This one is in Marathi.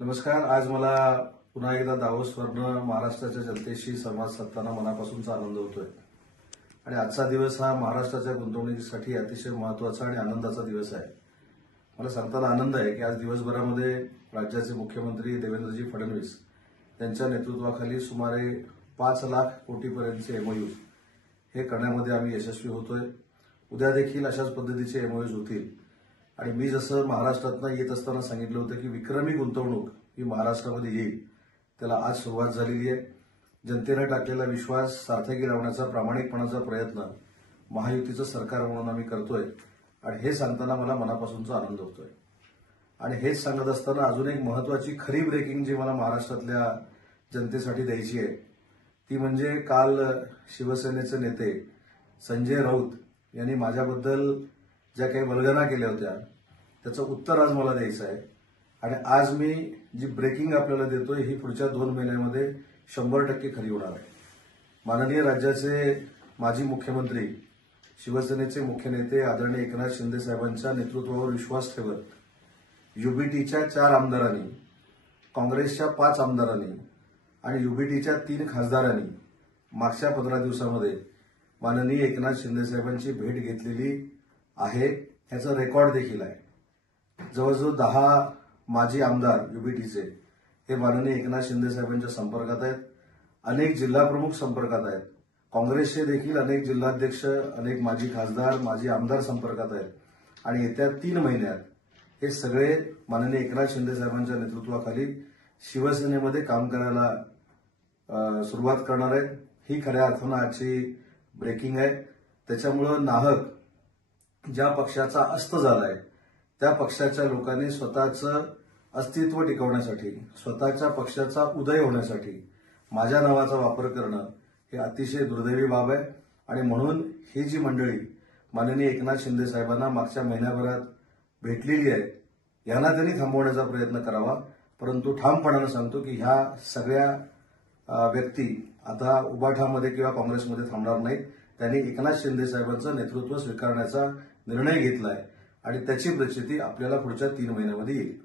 नमस्कार. आज मला पुन्हा एकदा दावोसवरनं महाराष्ट्राच्या जनतेशी संवाद साधताना मनापासूनचा आनंद होतोय. आणि आजचा दिवस हा महाराष्ट्राच्या गुंतवणुकीसाठी अतिशय महत्वाचा आणि आनंदाचा दिवस आहे. मला सांगताना आनंद आहे की आज दिवसभरामध्ये राज्याचे मुख्यमंत्री देवेंद्रजी फडणवीस यांच्या नेतृत्वाखाली सुमारे 5 लाख कोटीपर्यंतचे एमओयू हे करण्यामध्ये आम्ही यशस्वी होतोय. उद्या देखील अशाच पद्धतीचे एमओयूज होतील. आणि मी जसं महाराष्ट्रातनं येत असताना सांगितलं होतं की विक्रमी गुंतवणूक ही महाराष्ट्रामध्ये येईल, त्याला आज सुरुवात झालेली आहे. जनतेनं टाकलेला विश्वास सार्थकी लावण्याचा प्रामाणिकपणाचा प्रयत्न महायुतीचं सरकार म्हणून आम्ही करतोय. आणि हे सांगताना मला मनापासूनचा आनंद होतोय. आणि हेच सांगत असताना अजून एक महत्वाची खरी ब्रेकिंग जी मला महाराष्ट्रातल्या जनतेसाठी द्यायची आहे ती म्हणजे काल शिवसेनेचे नेते संजय राऊत यांनी माझ्याबद्दल ज्या काही वल्गना केल्या होत्या त्याचं उत्तर आज मला द्यायचं आहे. आणि आज मी जी ब्रेकिंग आपल्याला देतोय ही पुढच्या 2 महिन्यांमध्ये 100% खरी होणार आहे. माननीय राज्याचे माजी मुख्यमंत्री शिवसेनेचे मुख्य नेते आदरणीय एकनाथ शिंदे साहेबांच्या नेतृत्वावर विश्वास ठेवत युबीटीच्या 4 आमदारांनी, काँग्रेसच्या 5 आमदारांनी आणि युबीटीच्या 3 खासदारांनी मागच्या 15 दिवसामध्ये माननीय एकनाथ शिंदे साहेबांची भेट घेतलेली आहे. याचा रेकॉर्ड देखील आहे. जवळजवळ 10 माजी आमदार युबीटीचे हे माननीय एकनाथ शिंदे साहेबांच्या संपर्कात आहेत. अनेक जिल्हाप्रमुख संपर्कात आहेत. काँग्रेसचे देखील अनेक जिल्हाध्यक्ष, अनेक माजी खासदार, माजी आमदार संपर्कात आहेत. आणि येत्या 3 महिन्यात हे सगळे माननीय एकनाथ शिंदे साहेबांच्या नेतृत्वाखाली शिवसेनेमध्ये काम करायला सुरुवात करणार आहेत. ही खऱ्या अर्थानं आजची ब्रेकिंग आहे. त्याच्यामुळं नाहक ज्या पक्षाचा अस्त झालाय त्या पक्षाच्या लोकांनी स्वतःचं अस्तित्व टिकवण्यासाठी, स्वतःच्या पक्षाचा उदय होण्यासाठी माझ्या नावाचा वापर करणं हे अतिशय दुर्दैवी बाब आहे. आणि म्हणून ही जी मंडळी माननीय एकनाथ शिंदे साहेबांना मागच्या महिन्याभरात भेटलेली आहे यांना त्यांनी थांबवण्याचा प्रयत्न करावा. परंतु ठामपणानं सांगतो की ह्या सगळ्या व्यक्ती आता उबाठामध्ये किंवा काँग्रेसमध्ये थांबणार नाहीत. त्यांनी एकनाथ शिंदे साहेबांचं नेतृत्व स्वीकारण्याचा निर्णय घेतलाय आणि त्याची प्रचिती आपल्याला पुढच्या 3 महिन्यामध्ये येईल.